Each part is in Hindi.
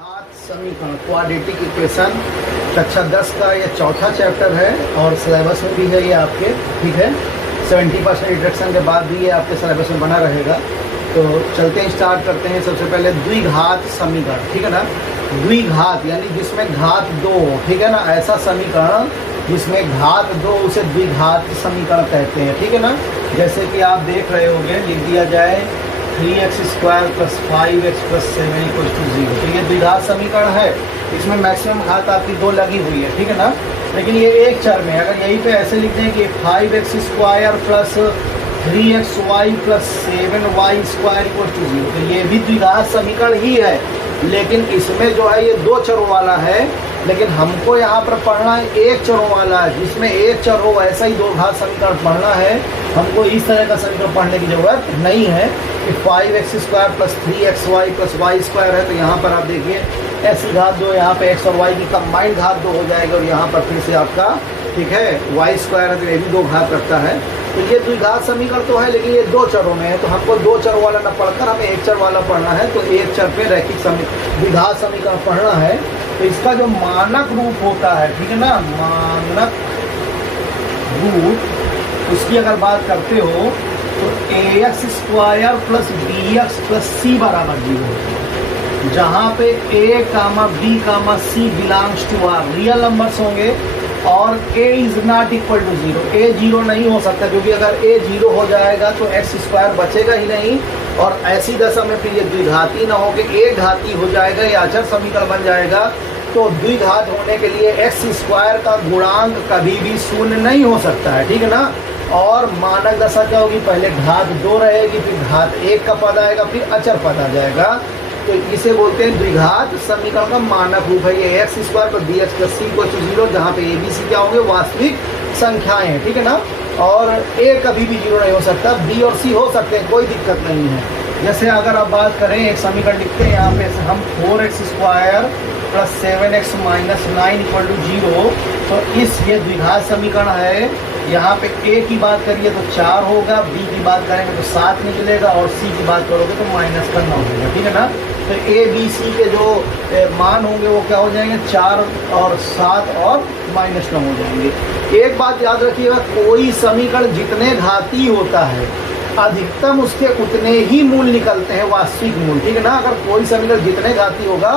द्विघात समीकरण क्वाड्रेटिक इक्वेशन कक्षा 10 का ये चौथा चैप्टर है और सिलेबस में भी है ये आपके, ठीक है। 70% इंट्रोडक्शन के बाद भी ये आपके सिलेबस में बना रहेगा। तो चलते हैं, स्टार्ट करते हैं। सबसे पहले द्विघात समीकरण, ठीक है ना। द्विघात यानी जिसमें घात दो, ठीक है ना। ऐसा समीकरण जिसमें घात दो उसे द्विघात समीकरण कहते हैं, ठीक है ना। जैसे कि आप देख रहे होंगे, लिख दिया जाए 3x² + 5x + 7 = 0। तो ये द्विघात समीकरण है। इसमें मैक्सिमम घात आपकी दो लगी हुई है, ठीक है ना। लेकिन ये एक चर में, अगर यहीं पे ऐसे लिख दें कि 5x² + 3xy + 7y² = 0, तो ये भी द्विघात समीकरण ही है। लेकिन इसमें जो है ये दो चरों वाला है, लेकिन हमको यहाँ पर पढ़ना है एक चरों वाला है, जिसमें एक चर हो ऐसा ही दो घात समीकरण पढ़ना है। हमको इस तरह का समीकरण पढ़ने की जरूरत नहीं है कि 5x² + 3xy + y² है। तो यहाँ पर आप देखिए x की घात दो, यहाँ पे x और y की कंबाइंड घात दो हो जाएगी, और यहाँ पर फिर से आपका, ठीक है, y² है तो ये भी दो घात रखता है। तो ये द्विघात समीकरण तो है, लेकिन ये दो चरों में है। तो हमको दो चर वाला न पढ़कर हमें एक चर वाला पढ़ना है। तो एक चर पे रैखिक द्विघात समीकरण पढ़ना है। तो इसका जो मानक रूप होता है, ठीक है ना, मानक रूप, उसकी अगर बात करते हो तो ax² + bx + c = 0, जहाँ पे a, b, c belongs to r real numbers होंगे और a is not equal to 0। a 0 नहीं हो सकता, क्योंकि अगर a 0 हो जाएगा तो x² बचेगा ही नहीं, और ऐसी दशा में फिर ये द्विघाती ना हो कि एक घाती हो जाएगा, ये अचर समीकरण बन जाएगा। तो द्विघात होने के लिए x² का गुणांक कभी भी शून्य नहीं हो सकता है, ठीक है ना। और मानक दशा क्या होगी, पहले घात दो रहेगी, फिर घात एक का पद आएगा, फिर अचर पद आ जाएगा। तो इसे बोलते हैं द्विघात समीकरण का मानक रूप है ये x² + bx + c = 0, जहाँ पे a, b, c क्या होंगे, वास्तविक संख्याएं हैं, ठीक है ना। और a कभी भी 0 नहीं हो सकता, b और c हो सकते हैं, कोई दिक्कत नहीं है। जैसे अगर आप बात करें, एक समीकरण लिखते हैं यहाँ पे हम 4x² + 7x - 9 = 0। तो ये द्विघात समीकरण है। यहाँ पे a की बात करिए तो 4 होगा, b की बात करेंगे तो 7 निकलेगा, और c की बात करोगे तो -9 होगा, ठीक है ना। तो a, b, c के जो मान होंगे वो क्या हो जाएंगे, 4 और 7 और -9 हो जाएंगे। एक बात याद रखिएगा, कोई समीकरण जितने घाती होता है अधिकतम उसके उतने ही मूल निकलते हैं, वास्तविक मूल, ठीक है ना। अगर कोई समीकरण जितने घाती होगा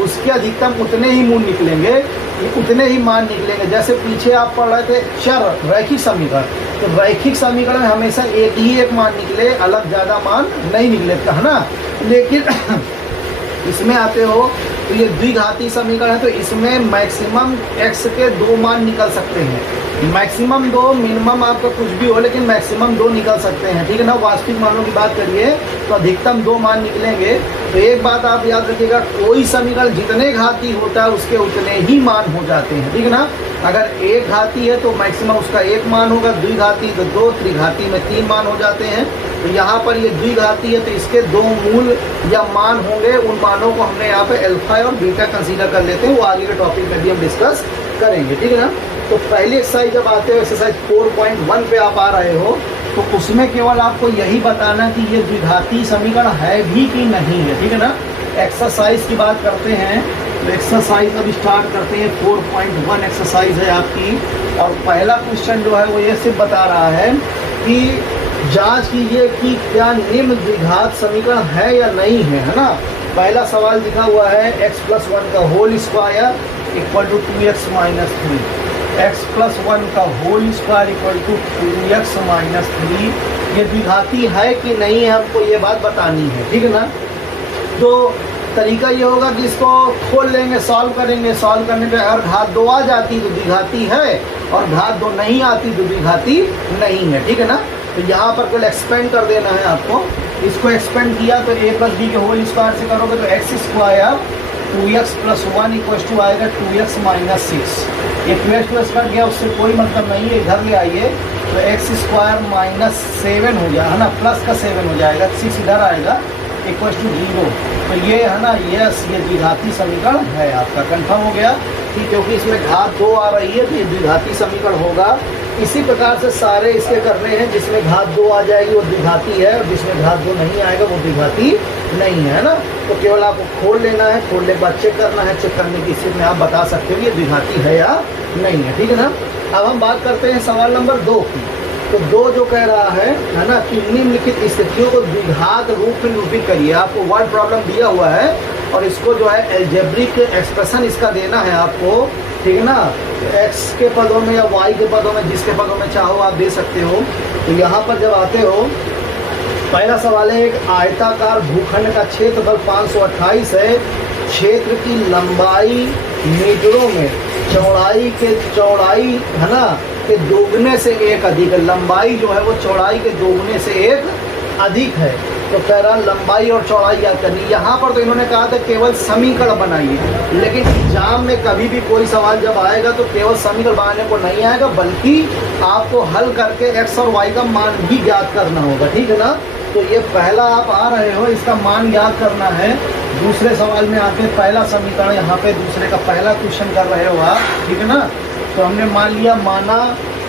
उसके अधिकतम उतने ही मूल निकलेंगे, उतने ही मान निकलेंगे। जैसे पीछे आप पढ़ रहे थे चर रैखिक समीकरण, तो रैखिक समीकरण में हमेशा एक ही एक मान निकले, अलग ज़्यादा मान नहीं निकले, है ना। लेकिन इसमें आते हो तो ये द्विघाती समीकरण है, तो इसमें मैक्सिमम x के दो मान निकल सकते हैं। मैक्सिमम दो, मिनिमम आपका कुछ भी हो, लेकिन मैक्सिमम दो निकल सकते हैं, ठीक है ना। वास्तविक मानों की बात करिए तो अधिकतम दो मान निकलेंगे। तो एक बात आप याद रखिएगा, कोई समीकरण जितने घाती होता है उसके उतने ही मान हो जाते हैं, ठीक है ना। अगर एक घाती है तो मैक्सिमम उसका एक मान होगा, द्विघाती तो 2, त्रिघाती में 3 मान हो जाते हैं। तो यहाँ पर ये द्विघाती है तो इसके दो मूल या मान होंगे, उन मानों को हमने यहाँ पे अल्फा और बीटा कंसीडर कर लेते हैं। वो आगे के टॉपिक में भी हम डिस्कस करेंगे, ठीक है ना। तो पहली एक्सरसाइज जब आते हो, एक्सरसाइज 4.1 पे आप आ रहे हो, तो उसमें केवल आपको यही बताना कि ये द्विघाती समीकरण है भी कि नहीं है, ठीक है ना। एक्सरसाइज की बात करते हैं तो एक्सरसाइज अभी स्टार्ट करते हैं। 4.1 एक्सरसाइज है आपकी, और पहला क्वेश्चन जो है वो ये सिर्फ बता रहा है कि जांच कीजिए कि क्या निम्न द्विघात समीकरण है या नहीं है ना। पहला सवाल लिखा हुआ है x + 1 का होल स्क्वायर = 2x - 3, x + 1 का होल स्क्वायर = 2x - 3। ये द्विघाती है कि नहीं है, हमको ये बात बतानी है, ठीक है ना। तो तरीका ये होगा कि इसको खोल लेंगे, सॉल्व करेंगे। सॉल्व करने पे अगर घात 2 आ जाती तो द्विघाती है, और घात 2 नहीं आती तो द्विघाती नहीं है, ठीक है ना। तो यहाँ पर केवल एक्सपेंड कर देना है आपको। इसको एक्सपेंड किया तो a + b के होल स्क्वायर से करोगे तो x² 2x + 1 = आएगा 2x - 6। ये 2x कट गया, उससे कोई मतलब नहीं है, इधर ले आइए तो x² - 7 हो जाएगा, है ना, प्लस का 7 हो जाएगा, 6 इधर आएगा = 0। तो ये है ना, यस, ये द्विघाती समीकरण है आपका। कंफर्म हो गया कि क्योंकि इसमें घात 2 आ रही है तो ये द्विघाती समीकरण होगा। इसी प्रकार से सारे इसके करने हैं, जिसमें घात 2 आ जाएगी वो द्विघाती है, और जिसमें घात 2 नहीं आएगा वो द्विघाती नहीं है ना। तो केवल आपको खोल लेना है, खोलने के बाद चेक करना है, चेक करने की स्थिति में आप बता सकते हो ये द्विघाती है या नहीं है, ठीक है ना। अब हम बात करते हैं सवाल नंबर 2 की। तो 2 जो कह रहा है ना कि निम्नलिखित स्थितियों को द्विघात रूप में निरूपित करिए। आपको वर्ड प्रॉब्लम दिया हुआ है और इसको जो है एल्जेब्रिक एक्सप्रेशन इसका देना है आपको, ठीक है ना। x के पदों में या y के पदों में, जिसके पदों में चाहो आप दे सकते हो। तो यहाँ पर जब आते हो, पहला सवाल है, एक आयताकार भूखंड का क्षेत्रफल 528 है, क्षेत्र की लंबाई मीटरों में चौड़ाई है ना के दोगुने से 1 अधिक है। लंबाई जो है वो चौड़ाई के दोगुने से 1 अधिक है। तो कह रहा लंबाई और चौड़ाई याद करनी। यहाँ पर तो इन्होंने कहा था केवल समीकरण बनाइए, लेकिन एग्जाम में कभी भी कोई सवाल जब आएगा तो केवल समीकरण बनाने को नहीं आएगा, बल्कि आपको हल करके x और y का मान भी ज्ञात करना होगा, ठीक है ना। तो ये पहला आप आ रहे हो, इसका मान याद करना है। दूसरे सवाल में आते हैं, पहला समीकरण यहाँ पे दूसरे का पहला क्वेश्चन कर रहे हो आप, ठीक है ना। तो हमने मान लिया, माना,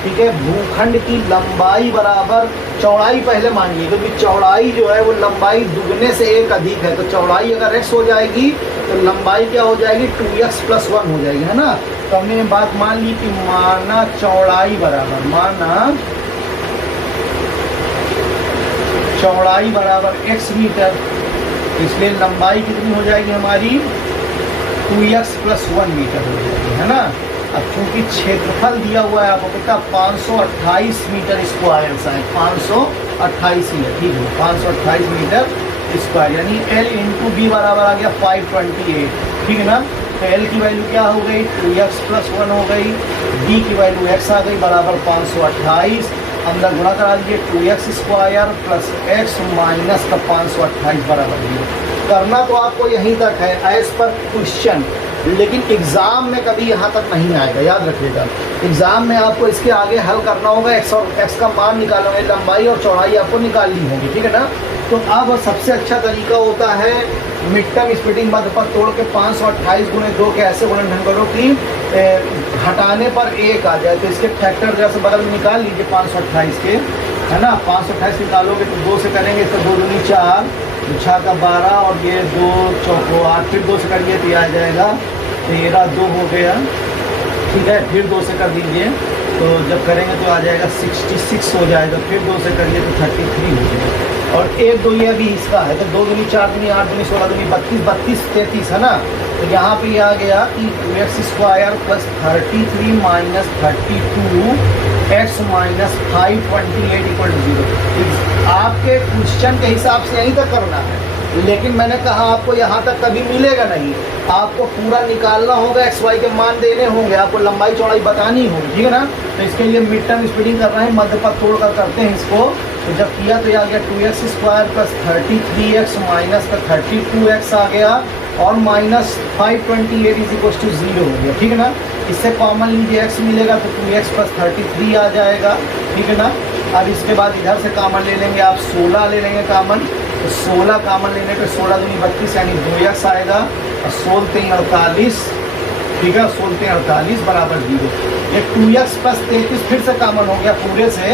ठीक है, भूखंड की लंबाई बराबर चौड़ाई पहले मानिए, क्योंकि चौड़ाई जो है वो लंबाई दुगने से 1 अधिक है। तो चौड़ाई अगर x हो जाएगी तो लंबाई क्या हो जाएगी, 2x + 1 हो जाएगी, है ना। तो हमने ये बात मान ली कि माना चौड़ाई बराबर x मीटर, इसलिए लंबाई कितनी हो जाएगी हमारी, 2x + 1 मीटर हो जाएगी, है ना। अब चूंकि क्षेत्रफल दिया हुआ है आपको कितना, 528 मीटर स्क्वायर सा है, 528 ही है, ठीक है, 528 मीटर स्क्वायर, यानी L × B बराबर आ गया 528, ठीक है ना। तो L की वैल्यू क्या हो गई, 2x + 1 हो गई, B की वैल्यू x आ गई बराबर 528, अंदर गुणा करा दीजिए, 2x² + x माइनस का 528 बराबर 0। करना तो आपको यहीं तक है एज पर क्वेश्चन, लेकिन एग्जाम में कभी यहाँ तक नहीं आएगा, याद रखिएगा। एग्जाम में आपको इसके आगे हल करना होगा, x का मान निकालना होगा, लंबाई और चौड़ाई आपको निकालनी होगी, ठीक है ना। तो अब सबसे अच्छा तरीका होता है मिड टर्म स्प्लिटिंग, मध्य पद तोड़ के 528 × 2 के ऐसे गुणनखंड करो कि हटाने पर 1 आ जाए। तो इसके फैक्टर जैसे बगल में निकाल लीजिए 528 के, है ना। 528 निकालोगे तो 2 से करेंगे तो 2 दूनी 4, 6 का 12 और ये 2 चौको 8, फिर 2 से करिए तो ये आ जाएगा 13, 2 हो गया, ठीक है। फिर 2 से कर दीजिए तो जब करेंगे तो आ जाएगा 66 हो जाएगा, फिर 2 से करिए तो 33 हो जाएगा, और 1 2 ये भी इसका है। तो 2 दूनी 4 दूनी 8 दूनी 16 दूनी 32, 32 33, है ना। तो यहाँ पे आ गया कि 2x² + 33 - 32 x - 528 = 0। आपके क्वेश्चन के हिसाब से यहीं तक करना है, लेकिन मैंने कहा आपको यहाँ तक कभी मिलेगा नहीं, आपको पूरा निकालना होगा, x y के मान देने होंगे, आपको लंबाई चौड़ाई बतानी होगी, ठीक है ना। तो इसके लिए मिड टर्म स्प्लिटिंग कर रहे हैं, मध्य पद तोड़ कर करते हैं इसको। तो जब किया तो ये आ गया 2x² + 33x माइनस का 32x आ गया, और माइनस 528 = 0 हो गया, ठीक है ना। इससे कॉमन लीजिए x मिलेगा तो 2x + 33 आ जाएगा, ठीक है ना। अब इसके बाद इधर से कॉमन ले लेंगे आप, 16 ले लेंगे कॉमन, तो 16 कॉमन लेने पे 16 दूनी 32 यानी 2x आएगा, और 16 3 48, ठीक है, 16 3 48 बराबर 0। ये 2x + 33 फिर से कॉमन हो गया पूरे से,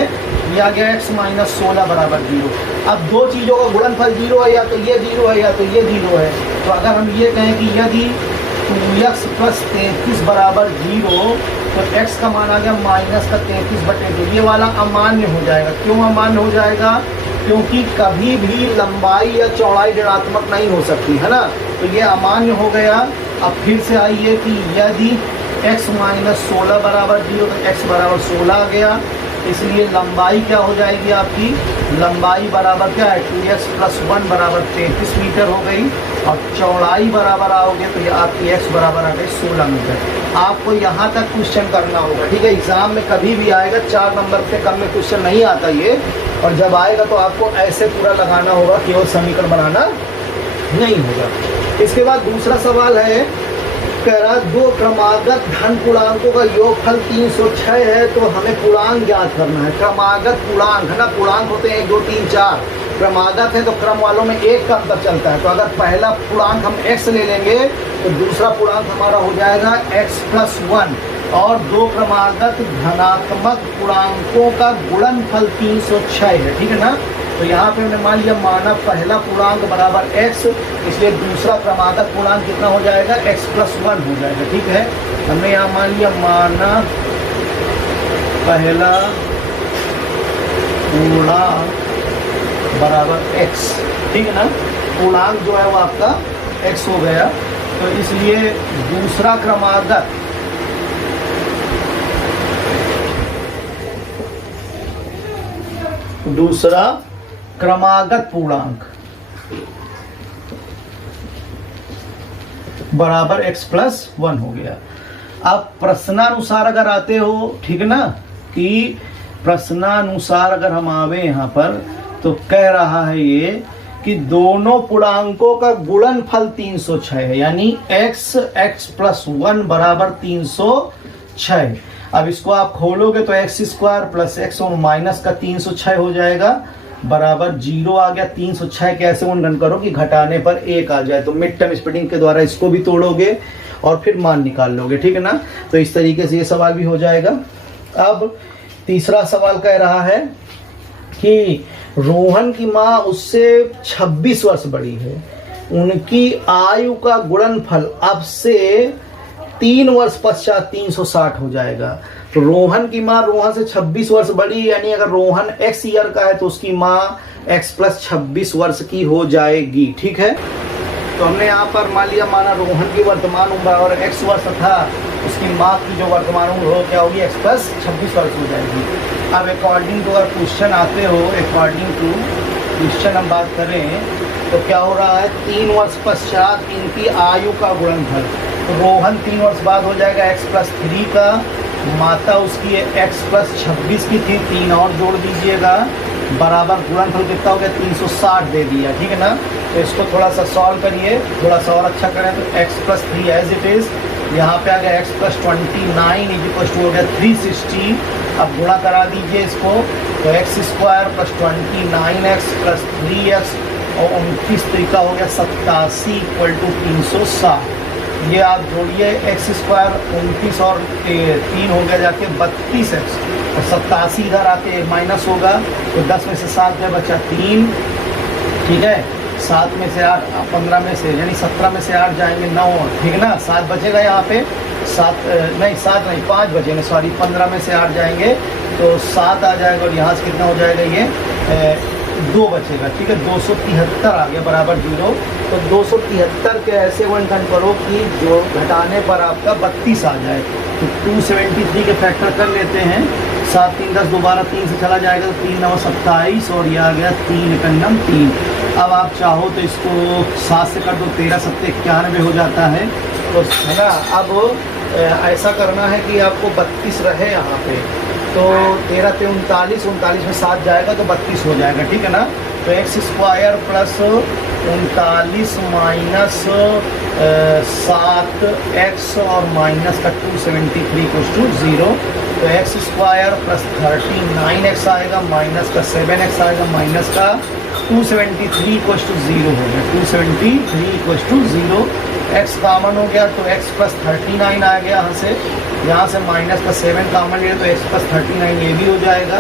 ये आ गया x - 16 बराबर 0। अब दो चीज़ों का गुणनफल 0 है, या तो ये 0 है या तो ये 0 है। तो अगर हम ये कहें कि यदि 2x + 33 बराबर 0, तो x का मान आ गया -33/2, ये वाला अमान्य हो जाएगा। क्यों अमान्य हो जाएगा, क्योंकि कभी भी लंबाई या चौड़ाई ऋणात्मक नहीं हो सकती, है ना। तो ये अमान्य हो गया। अब फिर से आइए कि यदि x - 16 बराबर 0, तो x बराबर 16 आ गया, इसलिए लंबाई क्या हो जाएगी आपकी, लंबाई बराबर क्या है, 2x + 1 बराबर 33 मीटर हो गई, और चौड़ाई बराबर आओगे तो ये आपकी x बराबर आ गई 16 मीटर। आपको यहाँ तक क्वेश्चन करना होगा, ठीक है। एग्जाम में कभी भी आएगा, 4 नंबर से कम में क्वेश्चन नहीं आता ये, और जब आएगा तो आपको ऐसे पूरा लगाना होगा, केवल समीकरण बनाना नहीं होगा। इसके बाद दूसरा सवाल है, कह रहा 2 क्रमागत धन पूर्णांकों का योगफल 306 है, तो हमें पूर्णांक ज्ञात करना है। क्रमागत पूर्णांक, है ना, पूर्णांक होते हैं 1 2 3 4, क्रमागत है तो क्रम वालों में 1 का अंतर चलता है। तो अगर पहला पूर्णांक हम x ले लेंगे तो दूसरा पूर्णांक हमारा हो जाएगा x + 1, और दो क्रमागत धनात्मक पूर्णांकों का गुणनफल 306 है, ठीक है ना। तो यहाँ पे हमने मान लिया माना पहला पूर्णांक बराबर x, इसलिए दूसरा क्रमागत पूर्णांक कितना हो जाएगा, x + 1 हो जाएगा, ठीक है। हमने यहाँ मान लिया माना पहला पूर्णांक बराबर x, ठीक है ना। पूर्णांक जो है वो आपका x हो गया, तो इसलिए दूसरा क्रमागत पूर्णांक बराबर x + 1 हो गया। अब प्रश्नानुसार अगर आते हो, ठीक है ना, कि प्रश्नानुसार अगर हम आवे यहाँ पर तो कह रहा है ये कि दोनों पूर्णांकों का गुणनफल 306 है, यानी x + 1 बराबर 306। अब इसको आप खोलोगे तो x² + x और माइनस का 306 हो जाएगा, बराबर 0 आ गया। 306 कैसे वर्णन करो कि घटाने पर 1 आ जाए, तो मिड टर्म स्प्लिटिंग के द्वारा इसको भी तोड़ोगे और फिर मान निकाल लोगे, ठीक है ना। तो इस तरीके से ये सवाल भी हो जाएगा। अब तीसरा सवाल कह रहा है कि रोहन की माँ उससे 26 वर्ष बड़ी है, उनकी आयु का गुणनफल अब से 3 वर्ष पश्चात 360 हो जाएगा। तो रोहन की माँ रोहन से 26 वर्ष बड़ी, यानी अगर रोहन x ईयर का है तो उसकी माँ x + 26 वर्ष की हो जाएगी, ठीक है। तो हमने यहाँ पर मान लिया माना रोहन की वर्तमान उम्र और x वर्ष था, उसकी माँ की जो वर्तमान उम्र हो क्या होगी, x + 26 वर्ष हो जाएगी। अब अकॉर्डिंग टू अगर क्वेश्चन आते हो, अकॉर्डिंग टू क्वेश्चन हम बात करें तो क्या हो रहा है, 3 वर्ष पश्चात इनकी आयु का गुणनफल, तो रोहन 3 वर्ष बाद हो जाएगा x + 3 का, माता उसकी x + 26 की थी, 3 और जोड़ दीजिएगा, बराबर गुणनफल कितना हो गया, 360 दे दिया, ठीक है ना। तो इसको थोड़ा सा सॉल्व करिए, थोड़ा सा और अच्छा करें तो x + 3 एज इट इज़, यहाँ पे आ गया x + 29 हो गया 360। अब गुणा करा दीजिए इसको, तो x² + 29x + 3x और 29 तरीका हो गया 87 = 360। ये आप जोड़िए, x² 29 और 3 हो गया जाके 32x और 87 इधर आके माइनस होगा, तो 10 में से 7 में बचा 3, ठीक है। 7 में से 8, 15 में से यानी 17 में से 8 जाएंगे 9, ठीक है ना। 7 बचेगा यहाँ पे, 7 नहीं 5 बचेंगे, सॉरी 15 में से 8 जाएंगे तो 7 आ जाएगा और यहाँ से कितना हो जाएगा, ये 2 बचेगा, ठीक है। 273 आ गया बराबर 0। तो 273 के ऐसे वर्णन करो कि जो घटाने पर आपका 32 आ जाए, तो 273 के फैक्टर कर लेते हैं, 7 3 10, दोबारा 3 से चला जाएगा तो 3 9 27 और ये आ गया 3 1 3। अब आप चाहो तो इसको 7 से कर दो, 13 7 91 हो जाता है, तो है ना। अब ऐसा करना है कि आपको 32 रहे यहाँ पे, तो 13 × 39, 39 में 7 जाएगा तो 32 हो जाएगा, ठीक है ना। तो x² + 39 माइनस 7x और माइनस का 273 = 0, तो x² + 39x आएगा, माइनस का 7x आएगा, माइनस का 273 = 0 हो गया, 273 = 0। x कॉमन हो गया तो x + 39 आ गया, यहाँ से माइनस का 7 कॉमन लिया तो x + 39 ये भी हो जाएगा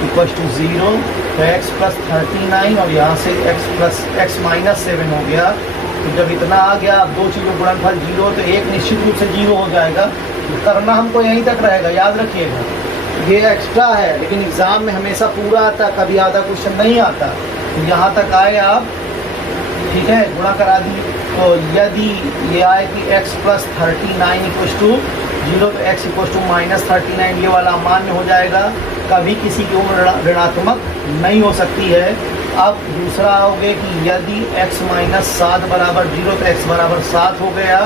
= 0। तो x + 39 और यहाँ से x + x - 7 हो गया। तो जब इतना आ गया, अब दो चीज़ों गुणनफल 0, तो एक निश्चित रूप से 0 हो जाएगा। तो करना हमको यहीं तक रहेगा, याद रखिएगा। ये एक्स्ट्रा है लेकिन एग्ज़ाम में हमेशा पूरा आता, कभी आधा क्वेश्चन नहीं आता। तो यहाँ तक आए आप, ठीक है, गुणा करा दी। तो यदि ये आए कि x + 39 = 0, तो x = -39, ये वाला अमान्य हो जाएगा, कभी किसी की उम्र ऋणात्मक नहीं हो सकती है। अब दूसरा आओगे कि यदि x - 7 = 0, तो x = 7 हो गया।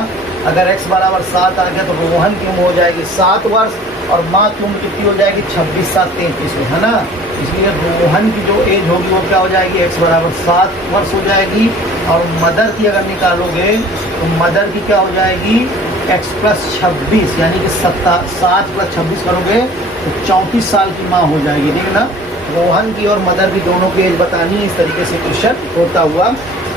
अगर x = 7 आ गया तो रोहन की उम्र हो जाएगी 7 वर्ष और माँ की उम्र कितनी हो जाएगी, 26 7 33 है ना। इसलिए रोहन की जो एज होगी वो क्या हो जाएगी, x = 7 वर्ष हो जाएगी। और मदर की अगर निकालोगे तो मदर की क्या हो जाएगी, x + 26, यानी कि 7 + 26 करोगे तो 34 साल की माँ हो जाएगी, ठीक है ना। रोहन की और मदर की दोनों की एज बतानी है, इस तरीके से क्वेश्चन होता हुआ।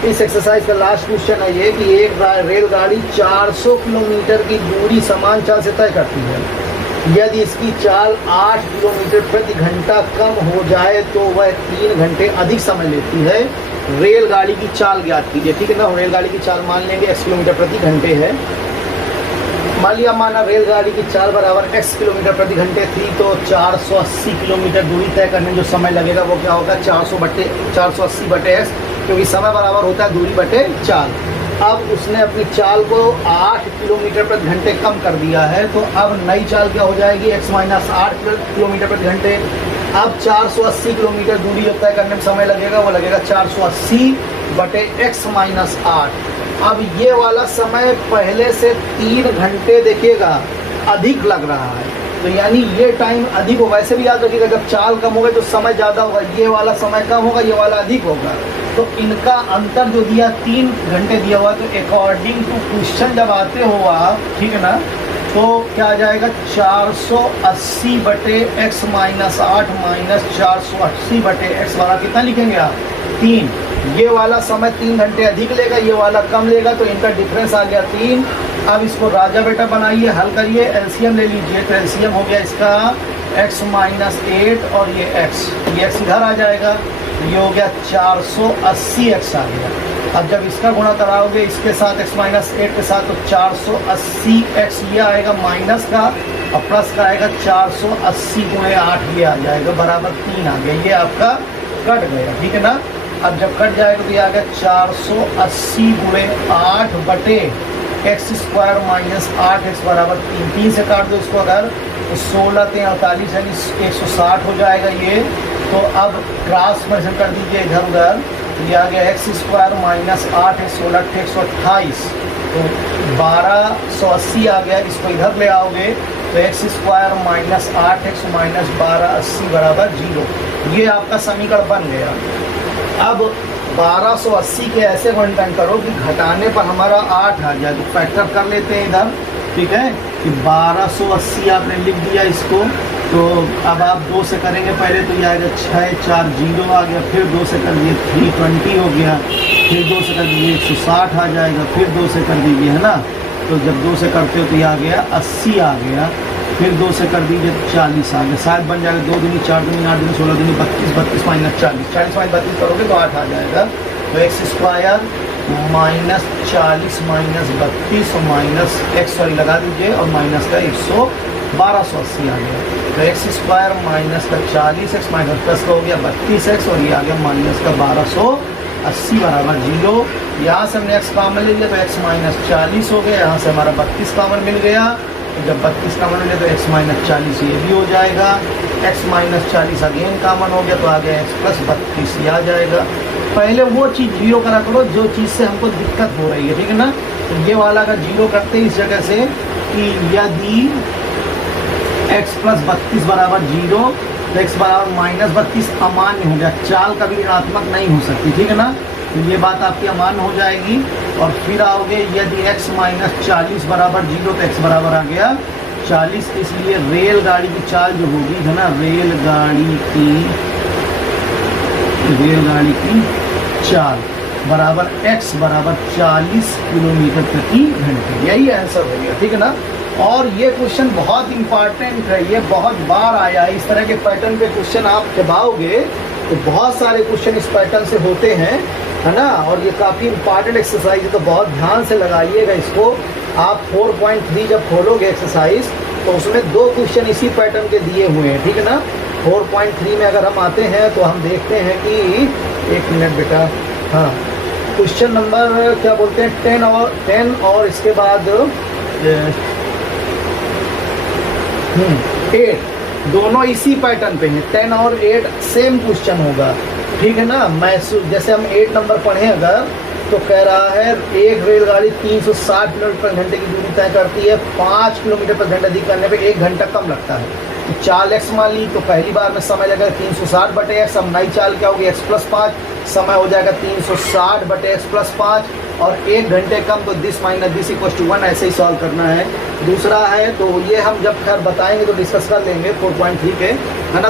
इस एक्सरसाइज का लास्ट क्वेश्चन है ये कि एक रेलगाड़ी 400 किलोमीटर की दूरी समान चाल से तय करती है। यदि इसकी चाल 8 किलोमीटर प्रति घंटा कम हो जाए तो वह 3 घंटे अधिक समय लेती है। रेलगाड़ी की चाल ज्ञात कीजिए। ठीक है ना, रेलगाड़ी की चाल मान लेंगे x किलोमीटर प्रति घंटे है। मान लिया माना रेलगाड़ी की चाल बराबर x किलोमीटर प्रति घंटे थी, तो 480 किलोमीटर दूरी तय करने में जो समय लगेगा वो क्या होगा, 480 बटे x, क्योंकि समय बराबर होता है दूरी बटे चाल। अब उसने अपनी चाल को 8 किलोमीटर प्रति घंटे कम कर दिया है, तो अब नई चाल क्या हो जाएगी, x माइनस 8 किलोमीटर प्रति घंटे। अब 480 किलोमीटर दूरी जब तय करने में समय लगेगा वो लगेगा 480 बटे x माइनस 8। अब ये वाला समय पहले से 3 घंटे देखिएगा अधिक लग रहा है, तो यानी ये टाइम अधिक होगा। वैसे भी याद रखिएगा जब चाल कम होगा तो समय ज़्यादा होगा, ये वाला समय कम होगा, ये वाला अधिक होगा। तो इनका अंतर जो दिया 3 घंटे दिया हुआ, तो अकॉर्डिंग टू क्वेश्चन जब आते हो आप, ठीक है ना, तो क्या आ जाएगा 480 बटे x माइनस 8 माइनस 480 बटे x वाला कितना लिखेंगे आप, 3। ये वाला समय 3 घंटे अधिक लेगा, ये वाला कम लेगा, तो इनका डिफरेंस आ गया 3। अब इसको राजा बेटा बनाइए, हल करिए, एलसीएम ले लीजिए, तो एलसीएम हो गया इसका x माइनस 8 और ये x इधर आ जाएगा, ये हो गया 480x आ गया। अब जब इसका गुणा कराओगे इसके साथ x माइनस 8 के साथ, तो 480x ये आएगा माइनस का, और प्लस का आएगा 480 गुणे 8 ये आ जाएगा, बराबर 3 आ गया। ये आपका कट गया, ठीक है ना। अब जब कट जाएगा तो ये आ गया 480 गुणे 8 बटे x स्क्वायर माइनस 8x बराबर 3 से काट दो इसको अगर, तो 16 3 48 यानी 160 हो जाएगा ये। तो अब क्रॉस मल्टीप्लिकेशन कर दीजिए इधर उधर, तो ये आ गया x स्क्वायर माइनस 8x 16 128, तो 1280 आ गया। इसको इधर ले आओगे तो x square minus 8x minus 1280 बराबर 0। ये आपका समीकरण बन गया। अब 1280 के ऐसे मेंटेन करो कि घटाने पर हमारा 8 आ जाए, तो फैक्टर कर लेते हैं इधर, ठीक है, कि 1280 आपने लिख दिया इसको, तो अब आप 2 से करेंगे पहले, तो ये आएगा 6 4 0 आ गया, फिर 2 से कर दिए 320 हो गया, फिर 2 से कर दीजिए 160 आ जाएगा, फिर 2 से कर दीजिए, है ना, तो जब 2 से करते हो तो ये आ गया 80 आ गया, फिर 2 से कर दीजिए 40 आ गया, शायद बन जाएगा 2 दूनी 4 दूनी 8 दूनी 16 दूनी 32, 32 माइनस 40, 40 माइनस 32 करोगे तो 8 आ जाएगा। तो x स्क्वायर माइनस 40 माइनस 32 और माइनस x सॉरी लगा दीजिए, और माइनस का 1280 आ गया। तो x स्क्वायर माइनस का 40x माइनस 10 का हो गया 32x, और ये आ गया माइनस का 1280 बराबर 0। यहाँ से हमने x कॉमन ले लिया तो x माइनस 40 हो गया, यहाँ से हमारा 32 कॉमन मिल गया, तो जब 32 कॉमन मिले तो x माइनस 40 ये भी हो जाएगा, x माइनस 40 अगेन कॉमन हो गया, तो आ गया x प्लस 32 ये आ जाएगा। पहले वो चीज़ जीरो करा करो जो चीज़ से हमको दिक्कत हो रही है, ठीक है ना। तो ये वाला का जीरो करते हैं इस जगह से कि यदि x प्लस 32 बराबर 0, तो x बराबर माइनस 32 अमान्य हो गया, चाल कभी ऋणात्मक नहीं हो सकती, ठीक है ना। तो ये बात आपकी अमान्य हो जाएगी। और फिर आओगे यदि x माइनस 40 बराबर 0, तो x बराबर आ गया 40, इसलिए रेलगाड़ी की चाल जो होगी, है ना, रेलगाड़ी की चाल बराबर x बराबर 40 किलोमीटर प्रति घंटे, यही आंसर हो गया, ठीक है ना। और ये क्वेश्चन बहुत इंपॉर्टेंट है, ये बहुत बार आया है, इस तरह के पैटर्न पे क्वेश्चन आप जबाओगे तो बहुत सारे क्वेश्चन इस पैटर्न से होते हैं, है ना। और ये काफ़ी इंपॉर्टेंट एक्सरसाइज है, तो बहुत ध्यान से लगाइएगा इसको। आप 4.3 जब खोलोगे एक्सरसाइज तो उसमें 2 क्वेश्चन इसी पैटर्न के दिए हुए हैं, ठीक है ना। 4.3 में अगर हम आते हैं तो हम देखते हैं कि 1 मिनट बेटा, हाँ, क्वेश्चन नंबर क्या बोलते हैं 10 और इसके बाद 8, दोनों इसी पैटर्न पे हैं। 10 और 8 सेम क्वेश्चन होगा, ठीक है ना। मैं जैसे हम 8 नंबर पढ़े अगर, तो कह रहा है एक रेलगाड़ी 360 किलोमीटर प्रति घंटे की दूरी तय करती है, 5 किलोमीटर प्रति घंटे अधिक करने पे 1 घंटा कम लगता है। तो चाल x मान ली, तो पहली बार में समय लगेगा 360 बटे x। अब नई चाल क्या होगी, x प्लस 5, समय हो जाएगा 360 बटे x प्लस 5, और 1 घंटे कम, तो this minus this equal to 1, ऐसे ही सॉल्व करना है। दूसरा है तो ये हम जब खैर बताएंगे तो डिस्कस कर लेंगे 4.3 के, है ना।